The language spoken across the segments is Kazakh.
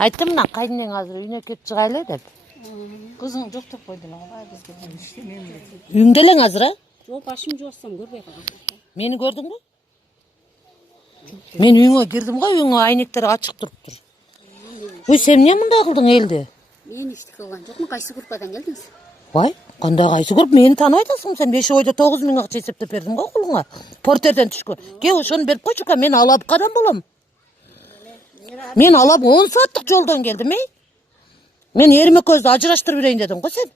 Айттым мына кайнең азыр үйүнө кетип чыгайлы деп. Кызың жок деп койдулар го бизге. Үйүңдө элең азыр, а? Жок, башым жуасам көрбөй калгам. Мени көрдүңбү? Мен үйүңө кирдим го, үйүңө айнектер ачык туруптур. Ой, сен эмне мындай кылдың элди? Мен ишти кылган жокмун, кайсы группадан келдиңиз? Бай, кандай кайсы көрүп мени тааныбай атасың сен? 5 ойдо 9000 акча эсептеп бердим го кулуңа. Портерден түшкөн. Кел ошону берип койчу, мен алапкадан болом. Мен алап 10 сааттык жолдон келдим, Мен эриме көздү ажыраштырып берейин дедим го сен.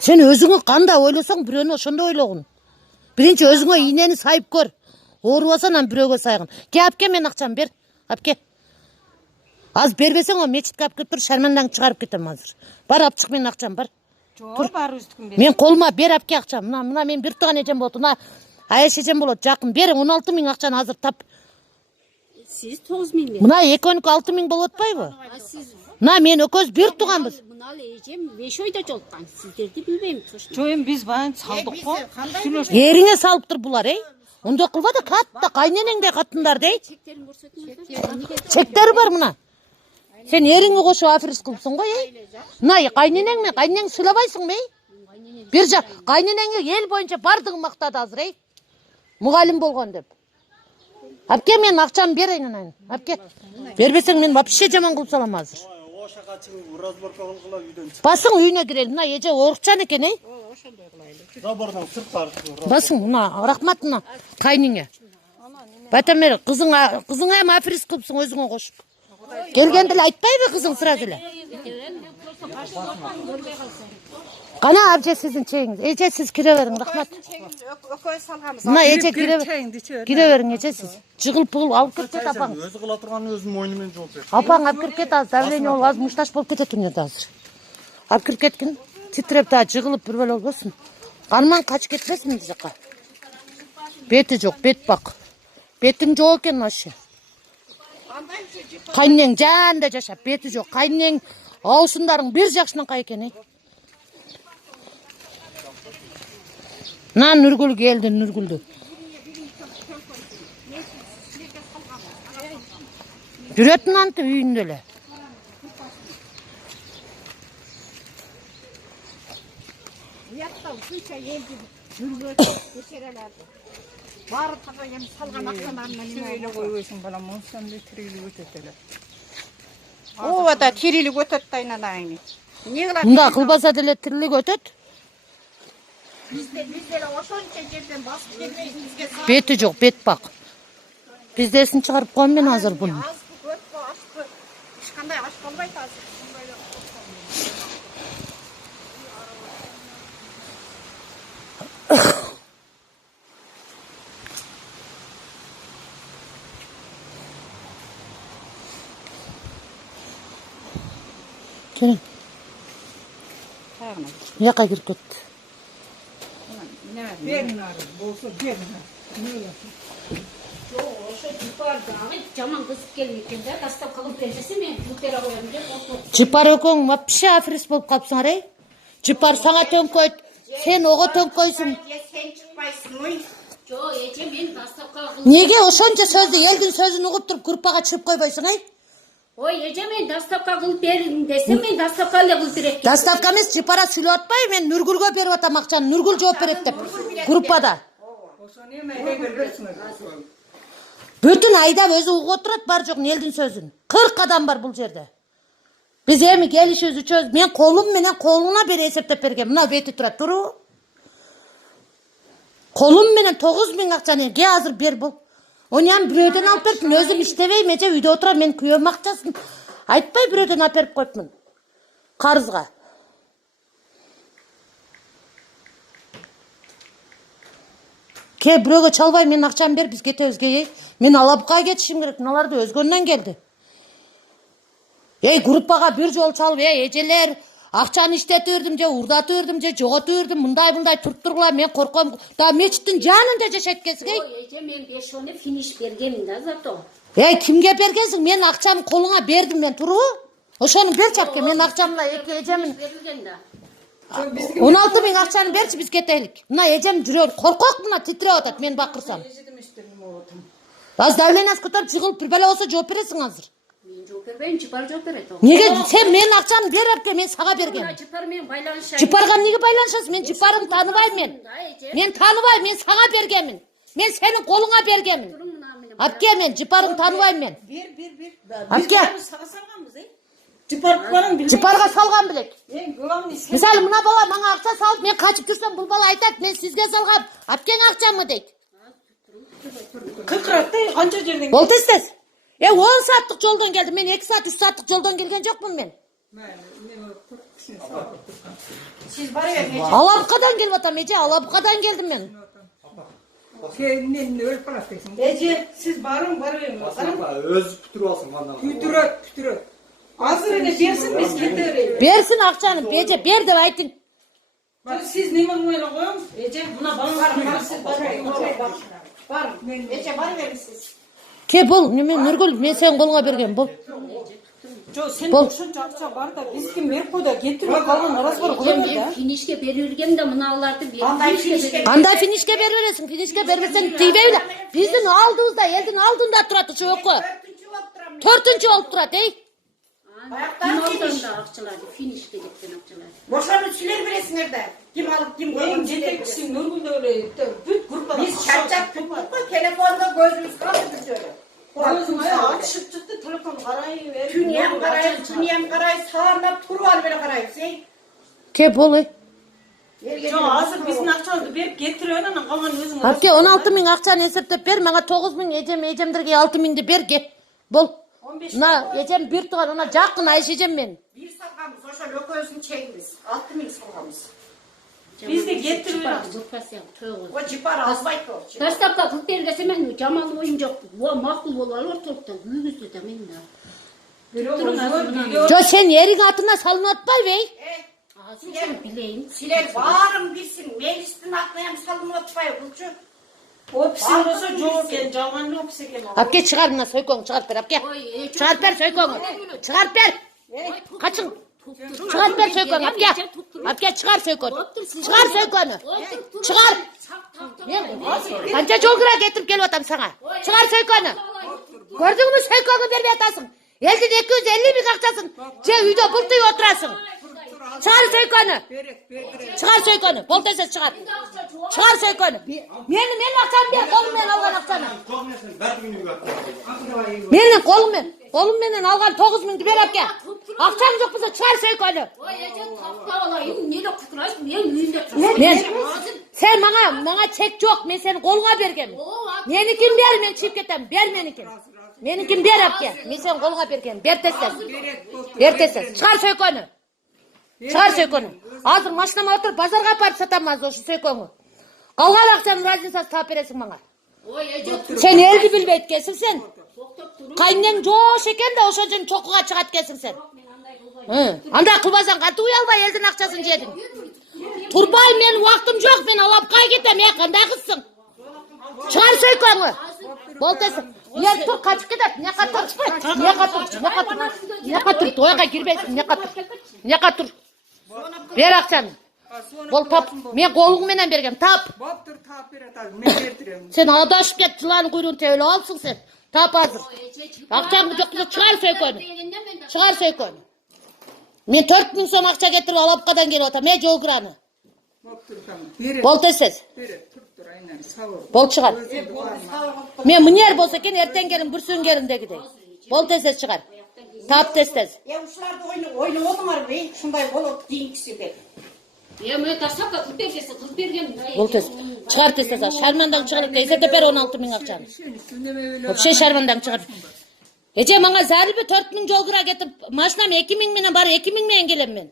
Сен өзүңө кандай ойлосоң, бирөөнү ошондой ойлогун. Биринчи өзүңө ийнени сайып көр. Оорубаса анан бирөөгө сайгын. Ке апке, мен акчамды бер. Апке. Аз бербесең, о мечитке алып кетип тур, шармандаңды чыгарып кетем азыр. Бар, алып чык менин акчам, бар. Жок, бар үстүм бер. Мен колума бер апке акчам. Мына мен бир тууган эжем болот. Мына аяш эжем болот, жакын. Бериң 16 000 акчаны азыр тап. Сиз 9 000 бер. Мына экөөнүкү 6 000 болуп атпайбы? Мына мен экөөбүз бир тууганбыз. Мына эжем 5 ойдо жолуккан. Сиздерди билбейм. Жо эми биз баягы салдык го. Эриңе салыптыр булар, Ондой кылба да, катта кайненеңдей катындар, Чектерин көрсөтүңүздөр. Чектери бар мына. Сен эриңи кошуп африс кылыпсың го, Мына кайненең мен, кайненең сыйлабайсыңбы, Бир жак кайненеңи эл боюнча бардыгын мактады азыр, Мугалим болгон деп. Апке, мен акчамды берейин анан. Апке. Бербесең мен вообще жаман кылып салам азыр. Ошака чыгып разборка кылгыла үйдөн чык. Басың үйүнө кирели. Мына эже орукчан экен, Ошондой кылайлы. Забордон сырткары. Басың, мына рахмат мына кайнеңе. Батамер, кызың эми африс кылыпсың өзүңө кошуп. Келгенде эле айтпайбы кызың сразу эле? Кана абже сиздин чегиңиз. Эже сиз кире бериң, рахмат. Экөө салганбыз. Мына эже кире бериң, эже сиз. Жыгыл-пыгыл алып кетет апаң. Өзү кыла турган өзүнүн мойну менен жооп берет. Апаң алып кирип кет, азыр давление болуп, азыр мушташ болуп кетет экен азыр. Алып кирип кеткин. Титиреп да жыгылып бир бөлө болбосун. Карман качып кетпесин бул жака. Бети жок, бет бак. Бетиң жок экен вообще. Кайнең жаанда жашап, бети жок. Кайнең аусундарың бир жакшынакай экен, Мына Нургүл келди, Нургүлдү. Жүрөтүн анты үйүндө эле. Бар тага эми салган акчаларына эле койбойсуң балам, онсам эле тирилик өтөт эле. Ооба да тирилик өтөт да айналайын. Эмне кылат? Мында кылбаса деле тирилик өтөт. Биз деле ошончо жерден басып келбейбиз бизге. Бети жок, бет бак. Биздесин чыгарып коем мен азыр буну. Азбы, көппү, ашпы. Эч кандай аш болбойт азыр. Келин. Яка кирип кетти. Жаман кызып келип экен да, тастап калып берсе мен бутера коем деп. Жыпар экөөң вообще африс болуп калыпсыңар, Жыпар саңа төңкөйт, сен ого төңкөйсүң. Сен чыкпайсың. Жок, эже мен тастап калып. Неге ошончо сөздү, элдин сөзүн угуп туруп группага чыгып койбойсуң, Ой, эже мен доставка кылып бердим десем, мен доставка эле кылып берет. Доставка эмес, Жыпара сүйлөп атпайбы, мен Нургүлгө берип атам акчаны, Нургүл жооп берет деп группада. Бүтүн айдап өзү угуп отурат, бар жок элдин сөзүн. 40 адам бар бул жерде. Биз эми келишибиз үчөө мен колум менен колуңа бери эсептеп бергем. Мына бети турат, туру. Колум менен 9000 акчаны ке азыр бер бул. Оням бирөөдөн алып бердим, өзүм иштебейм, эже үйдө отурам, мен күйөөм акчасын айтпай бирөөдөн алып берип коюпмун. Карызга. Ке бирөөгө чалбай мен акчамды бер, биз кетебиз. Мен алапка кетишим керек, мыналарды өзгөндөн келди. Группага бир жол чалып, эжелер, акчаны иштетип бердим же, урдатып бердим же, жоготуп бердим, мындай туруп тургула, мен корком. Да мечиттин жанында жашайт экенсиң, Ой, эже мен 5 ойны финиш бергемин да зато. Кимге бергенсиң? Мен акчамды колуңа бердим мен, туру. Ошону берчи апке, мен акчамды эки эжемин. Берилген да. 16 000 акчаны берчи, биз кетелик. Мына эжем жүрөк, коркок мына титиреп атат, мен бакырсам. Аз давлениянсы көтөрүп жыгылып бир бала болсо жооп бересиң азыр. Мен жооп Öperbeyin çıpar çok ederdi. Неге сен менің ақшамды бер әпке, мен саға бергем. Çıparмен байланışa. Жұпарға неге байланышасың? Мен жұпарыңды таныбаймын мен. Мен таныбаймын, мен саға бергемін. Мен сенің қолыңа бергемін. Әпке, мен жұпарыңды таныбаймын мен. Бер. Әпке, Саға салғанбыз, Жұпарқаның білмейді. жұпарға салған білек. Главный сен. Мысалы, мына бала маңа ақша салып, мен қачып жүрсем, бұл бала айтады, мен сізге салғам. Әпкең ақшамы дейді. Қырқыратты, қанша жерден. Бол тез. 10 сааттық жолдан келдім. Мен 2 саат, 3 сааттық жолдан келген жоқпын мен. Сіз бар еді. Алабұқадан келіп атам, еже, Алабұқадан келдім мен. Сенен өліп қаласың. Әже, сіз барың. Өз бүтіріп алсын ғана. Күтірет. Азыр એને берсін, біз кете берейік. Берсін ақшаны, еже, бер деп айтың. Сіз немен ойлы қойым? Әже, мына балалар сіз барың. Әже, бар беріңсіз. Ке бол, мен Нұргүл, мен сен қолыңа берген, бол. Жоқ, сен Бол. ұшынша ақша бар да, біз кім беріп қойда, кетіріп қалған разбор қойым да. Ben finişke verilgen de mınavlarda bir finişke Анда финишке бер бересің, финишке бербесең тейбейлі. Біздің алдымызда, елдің алдында тұрады, şu оқы. 4-тінші болып тұрады, ей. Kim aldan da akçalardı, finişke gitken akçalardı. Boşanı siler bilesiniz de. Kim alıp kim Ең koyun жетекшісі Нұргүлді öyle, бүт группада. Biz çarçak tuttuk mu telefonda gözümüz kaldı şöyle. Өзің атышып шықты, телефон қарай ver. Tünyem karayı, tünyem karayı, sağında turu al böyle karayı. Sen Ке бол, ей. Жоқ, азыр біздің ақшамызды беріп кетіріп анан қалған өзің. Әпке, 16 мың ақшаны есептеп бер, маңа 9 мың ежемдерге 6 мыңды бер, ке. Бол. 15 Мына ежем бір туған, ona жақын Айшежем мен. bir salgamız, o şöyle öközünü çekimiz. 6000 salgamız. Biz de getirip Zıplasyan, tövbe. O cipar azbaydı o. Dastapka kırk bergese men Jamal oyuncak. Bu makul bolar ortalıkta. Yüzüstü de men de. Jo, sen yerin atına salın atpay bey. Ağzını sen bileyim. Siler varım bilsin, meclisten atlayam salımı atfayı bulcu. Описин болса жоқ екен, жалғанды опис екен. Әпке, шығар мына сойкоңды, шығарып бер, әпке. Шығарып бер сойкоңды. Шығарып бер. Қашың. Шығарып бер сойкоңды, әпке. Әпке, шығар сойкоңды. Шығар сойкоңды. Шығар. Қанша жол кіра кетіп келіп атам саңа. Шығар сойкоңды. Көрдің мі сойкоңды бермей атасың. Елдің 250 мың ақшасын. Же үйде бұлтый отырасың. Шығар сойкоңды. Шығар сойкоңды. Бол тез шығар. Шығар сойкоңды. Менің ақшам бер, қолыммен алған ақшаны. Менің қолыммен алған 9 мыңды бер әпке. Ақшаң жоқ болса шығар сойкоңды. Ой, ece tafta olayım. Neyle kuturayım? Ben yüzde Sen маңа чек жоқ, мен сені қолға бергем. Менікін бер, мен чиіп кетем. Бер менікін. Менікін бер әпке. Мен сені қолға бергем. Бер тестес. Бер тестес. Шығар сойкоңды. Шығар сойкоңды. Азыр машинама отыр, базарға апарып сатам аз ошы сойкоңды. Қалған ақшаның разницасы тап бересің маңа. Oy, ece Sen елді білбейді кесің сен. toktop durun. Қайнен жош екен де ошо жын чоқуға шығат кесің сен. Анда қылбасаң қанты уялбай елдің ақшасын жедің. Турбай, мен уақытым жоқ, мен Алапқа кетем, қандай қызсың. Шығар сойкоңды. Бол тесің. Ер тұр, қачып кетеді. Неқа тұр. Ойға кірбейсің, неқа тұр. Бер ақшаны. Бол тап. Мен қолыңменен бергем, тап. Боп тұр, тап береді, мен бердірем. Сен адашып кет, жыланы құйрығын тәуілі алсың сен. Тап азыр. Ақшаңды жоқ, шығар сойкоңды. Шығар сойкоңды. Мен 4 мың сом ақша кетіріп Алапқадан келіп отам, мен жол кіраны. Боп тұр, тамам. Береді, Бол тесіз. тұр, айнар, сауыр. Бол шығар. Мен мұнер болса кен, ертен келін, бүрсін келін дегідей. Бол тесіз шығар. Тап тестез. Ya uşlarda oyunu olmar be. Şunday olup deyinkisi be. Ya men dastapka kırk bergese kırk bergen. Бол тез. Шығар тестез. Шармандан шығарып, есепте бер 16 мың ақшаны. Вообще шармандан шығарып. Ece маңа зәрібі 4 мың жол кіра кетіп, машинам 2 мың менен бар, 2 мың менен келем мен.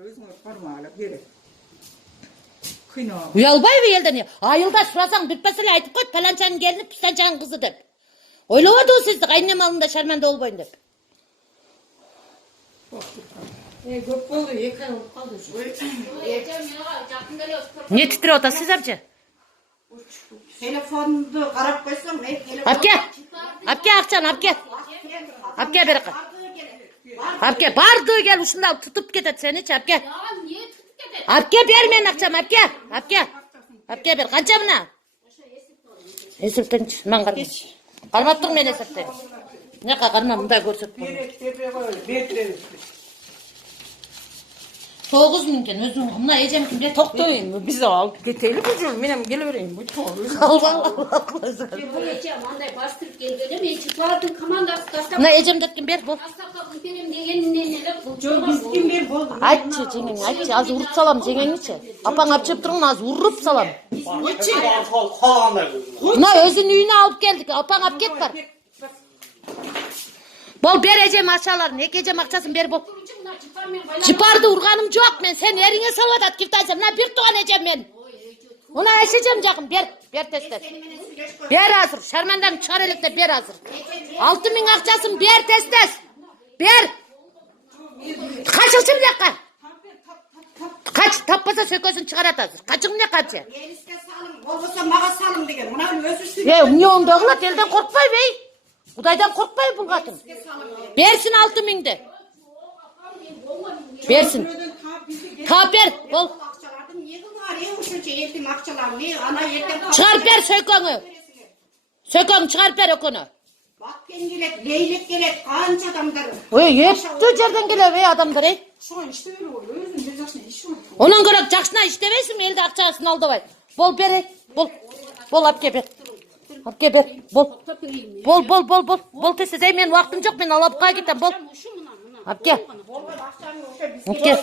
Өзіңе форма алып, береді. Қинау. Уялбай бе елден? Айылда сұрасаң бүтпесілі айтып қойды, пәланшаның келіні, пістаншаның қызы деп. Ойлауады о сізді, қайнем алында шарманда олбайын деп. Көп болды, 2 ай болып қалды. Ece mena жақын келе Не тітіріп отасыз әпше? Telefonda karap koysam ben telefon. Әпке ақшаны, әпке. Әпке бері қай. Әпке, барды кел, ұшында тұтып кетеді сені, әпке. Ya niye tutup gidelim? Әпке бер мен ақшам, әпке. Әпке бер, қанша мұна? Есіптен мән қармын. Кармап мен есептейм. Мына карма мындай көрсөтпөм. Берет деп коелу, бетире. 9000 кен өзүң мына эжемкин бер Токтойын, биз алып кетели бу жол. Мен келе берейин. Бу албан. Bu gece manday bastırıp geldi. Ben çıkardım komandası tasla. Мына эжемдеткин бер бул. Tasla kalkıp benim degenine neler жол биз ким бер болду. Айтчы жеңең, айтчы. Азыр уруп салам жеңеңичи. Апаң алып чыгып тургун, азыр уруп салам. Қалғандай өзі. Мына өзүнүн үйүнө алып келдик. Апаң алып кет бар. Бол бер эжем акчаларын, эки эжем акчасын бер бол. Чыпарды урганым жок мен. Сен эриңе салып атат киртайсың. Мына бир туган эжем мен. Мына эжем жакын бер тестес. Бер азыр. Шармандан чыгар элек деп бер азыр. 6000 акчасын бер тестес. Бер. Качыкчы мынакка. Kaç tapmasa sökөsүн чыгарат азыр. Качың эмне качы? Melis'e salın, olmasa mağa salın degen. Buna özü sürüyor. Эмне оңдо кылат? Элден коркпойбу эй? Кудайдан коркпойбу бул катын? Берсин 6000'di. Берсин. Таап бер. Бол. Akçalardan niye var ya uşunca eldim akçalar ne ana yerden Чыгарып бер сөкөңү. Sökөң чыгарып бер өкөнү. Bak gelek, leylek gelek, kanca adamlar. Ой, эптүү жерден келеби эй адамдар эй? Шоң иште бере коелу, өзүң бир жакшына иш бар. Онун көрөк жакшына иштебейсиңби элди акчасын алдабай? Бол бер эй. Бол. Бол алып кел бер. Алып кел бер. Бол. Бол тесез эй, мен убактым жок, мен алапка кетем. Бол. Алып кел. Алып кел.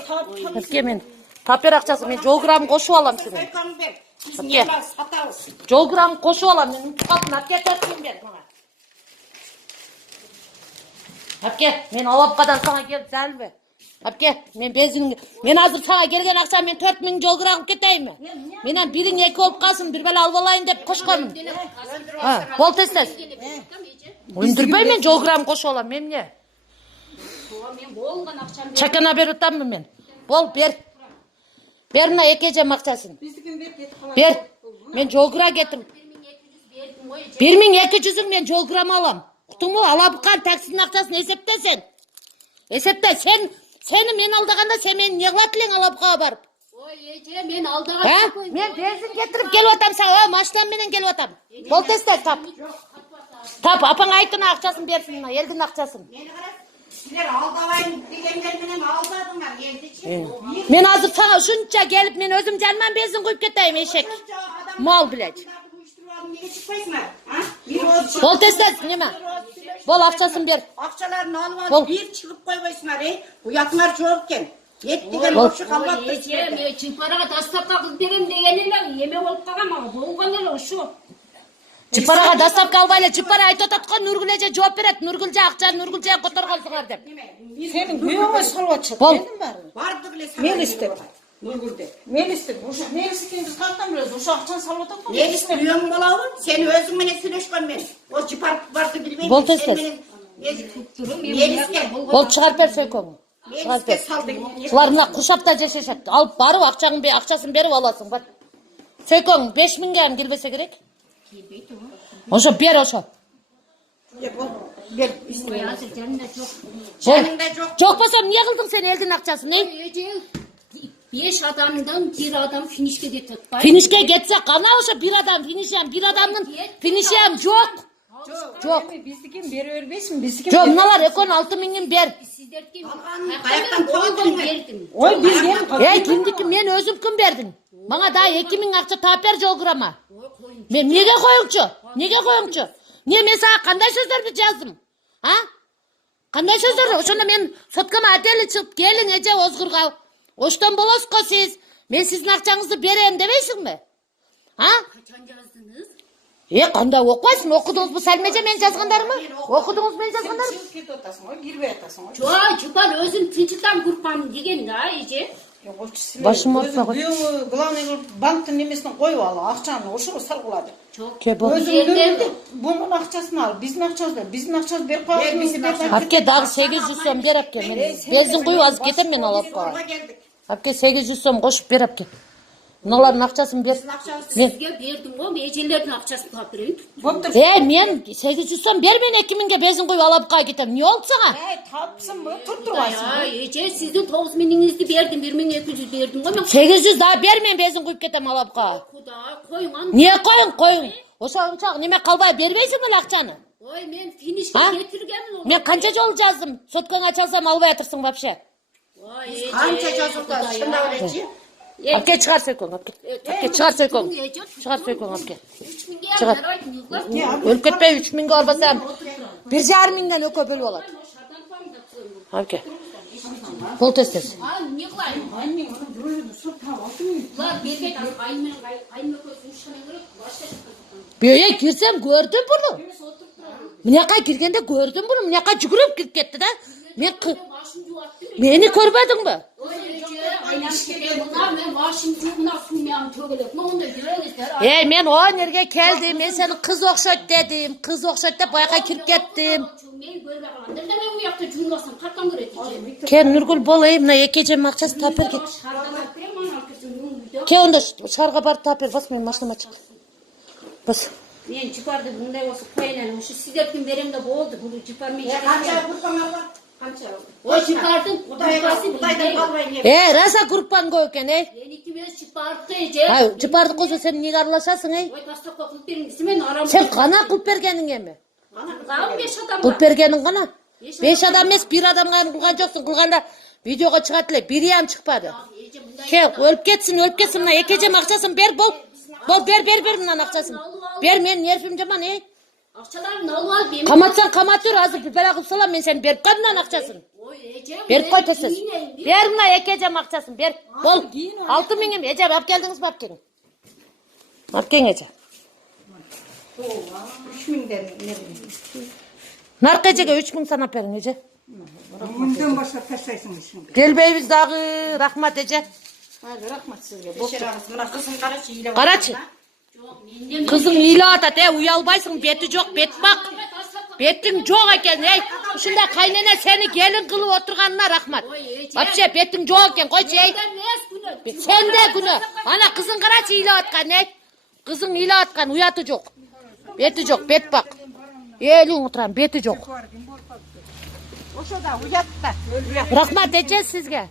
Алып кел мен. Тап бер акчасын, мен жол грамм кошуп алам сени. Soykan ver. Biz Okey. niye lan satarız? Жол грамм кошуп алам, мен катын алып кел, 4000 бер мага. Алып кел, мен алапкадан сага келип залбы. Алып кел, мен азыр сага келген акча мен 4000 жол грамм кетейинби? Менен бириң эки болуп калсын, бир бала алып алайын деп кошконмун. Бол тестес. Өндүрбөй мен жол грамм кошуп алам, мен эмне? Men bolgan akşam Чакана берип атаммы мен. Бол бер. Бер мына эки эжем акчасын. Биздикин бер кетип калат. Бер. Мен жол грамм кетим. 1200 verdim o 1200'ün мен жол грамм алам. Уктуңбу? Алапкан таксинин акчасын эсепте сен. Эсепте сени мен алдаганда сен мени эмне кылат элең алапкага барып? Oy ece men aldagan Мен бензин кетирип келип атам сага, машинам менен келип атам. Бол тесте тап. Тап, апаң айттын акчасын берсин мына, элдин акчасын. Beni karat. Sizler aldavayın digenler benim aldadınlar geldi. Мен азыр сага ушунча келип мен өзүм жанман бензин куюп кетейин эшек. Мал билет. Niye çıkmayız mı? Ha? Bir oz Бол тесте неме? Бол акчасын бер. akçalarını alıp Bol. alıp bir çıkıp koymasınlar. Bu yakınlar çoğukken. Yettigen Bol. boşu kalmadı. ece men çıparaga tastab kalkıp berem degenine yeme bolup kalgam ama bolgan эле şu. Чыпарага доставка албай эле, чыпара айтып атат го, Нургүл эже жооп берет. Нургүл же акчаны Нургүл же которгонсуңар деп. Сенин күйөөңө салып атышат. Бол. Vardı bile sana. Мен истеп. Нургүлдө. Мен истеп. Ошо нерсикин биз кантан билебиз? Ошо акчаны салып атат го. Ne istiyorsun bulağı? Seni özümle süreşken ben. O çıpar vardı bilmem. Bol tez. Melis'e. Бол чыгарып бер сөйкөңү. Чыгарып Melis'e бер. saldı. Булар мына куршапта жашашат. Алып барып акчасын берип аласың, бар. Сөйкөң 5000 га келбесе керек. Ошо бер ошо. Bir Yazık canına çok. Canında çok. Жок болсо эмне кылдың сен элдин акчасын, эй? Ece 5 adamdan bir adam finişke de tutpay. Финишке кетсе кана ошо бир адам бир адамдын финиши жок. Жок. Биздикин бере бербейсиңби? Биздикин. Жок, мыналар экөөнү 6000'in бер. Sizlerki Kayaktan bolgan kovdun. verdim. Ой, бизге Эй, кимдики мен өзүмкүн бердиң. Мага да 2000 акча таап бер жол грамма. Мен неге коюңчу? Неге коюңчу? Мен сага кандай сөздөрдү жаздым? А? Кандай сөздөр? Ошондо мен соткама отели чыгып келиң эже Озгурга. Оштон болосуз го сиз. Мен сиздин акчаңызды берем дебейсиңби? А? Kaçan yazdınız? Кандай окуйсуң? Окудуңузбу Салмеже мен жазгандарымы? Окудуңуз мен жазгандарымы? Чыгып кетип атасың го, кирбей атасың го. Çoğa çıpan özüm tinçitan kurpam degen da ece. Башым ауырса ғой. Күйөөңө главный банктын немесин коюп ал, акчаны ошого салгылады. Кеп бол. Өзүң бунун акчасын ал, биздин акчабызды берип коебуз. Апке дагы 800 сом бер апке. Мен бензин куюп азыр кетем мен алапка. Апке 800 сом кошуп бер апке. Мыналардын акчасын бер. Sizge verdim o ecelerin akçasını kaptırayım. Мен 800 сом бер, мен 2000'ge бензин куюп алапка кетем. Не болду сага? Тапсынбы, туруп турбайсың. Ya ece sizin 9000'inizi verdim 1200 verdim ama 800 daha бер, мен бензин куюп кетем алапка. kuda koyman. Не коюң? Ошончо неме калбай бербейсиң беле акчаны? Oy men finishga Ha? getirganman. Men qancha jol жаздым. Sotkаңа çalsam албай атырсың вообще. Voy, Qancha yozildi, shunda o'ylaychi. Apke chiqar so'kong, apke. Apke chiqar so'kong. Chiqar so'kong, apke. 3000 ga Chiqar. yarar, O'lib ketmay 3000 ga olmasam 1,5 mingdan o'kö bölüp oladi. Apke. Pul tez. Ha, ne qilayım? Annem onu böyle sor tamam olsun. Ular berбек aymen ko'zini ishlamay ko'rib, boshqa chiqadi. Buyoqqa kirsam ko'rdim buni. Bunaqa kirganda ko'rdim buni. Bunaqa yugurib kirib ketdi-da. Men Boshim juvatdim. meni ko'rmadingmi? Bunlar men boshim bunlar suymayam to'gilib. Men unda yuraverishlar. Ey, men o yerga keldim. Men seni qiz o'xshat dedim. Qiz o'xshat deb boyaqa kirib ketdim. Men ko'rmay qolaman. Dirda men bu yoqda yurmasam qatdan ko'radi. Kel Nurgul bolay, mına yekeceğim akçası tapir git. Kel onda şarga bar tapir bas men maşinama çık. Bas. Men jipardi bunday bo'lsa qo'yaman. Shu sizlarga berem de bo'ldi. Buni jiparmay. Qancha kurpan oldi? Qancha? Oy jipardim. Xudaydan qolmay ne? Rasa kurban koyken ey. Meniki men jipardi je. Ha, çıpardı koysa sen niye arlaşasın ey? Oy tasda qo'yib beringizmi? Men aram. Sen kana kılıp bergenin mi? Qavm 5 adam. Kılıp bergenin kana. 5 adam emas, bir adamga kılgan joksun. Kılganda videoga çıkartılay. Biri ham çıkmadı. Kel, ölüp ketsin mına yekeceğim akçasını ber bol. Bol ber mına akçasını. Ber men nerfim jaman ey. Akçalarını alıp al. Kamatsan kamatır hazır bir bela kılıp salam men sen berip kadından akçasını. Oy ece. Berip koy tesiz. Ber mına yekeceğim akçasını ber. Bol. 6 mingim ece bap geldiniz bap gelin. Bap gelin ece. 3000'den ne bileyim. Nark ecege 3 ming sana verin ece. Bundan başka taşaysın şimdi. Gelbeybiz dağı rahmat ece. Hadi rahmat sizge. Beşeramiz buna kızım qarachi ile. Karaçı. Kızın iyile atat ey uyalbaysın beti yok bet bak. Betin yok eken ey. Şunda kaynana seni gelin kılıp oturganına rahmat. Vapşe betin yok eken koy ey. Sen de günü. Ana kızın karaçı iyile atkan ey. Kızın iyile atkan uyatı yok. Beti yok bet bak. Elin oturan beti yok. Oşo da uyat da. Rahmat edeceğiz sizge.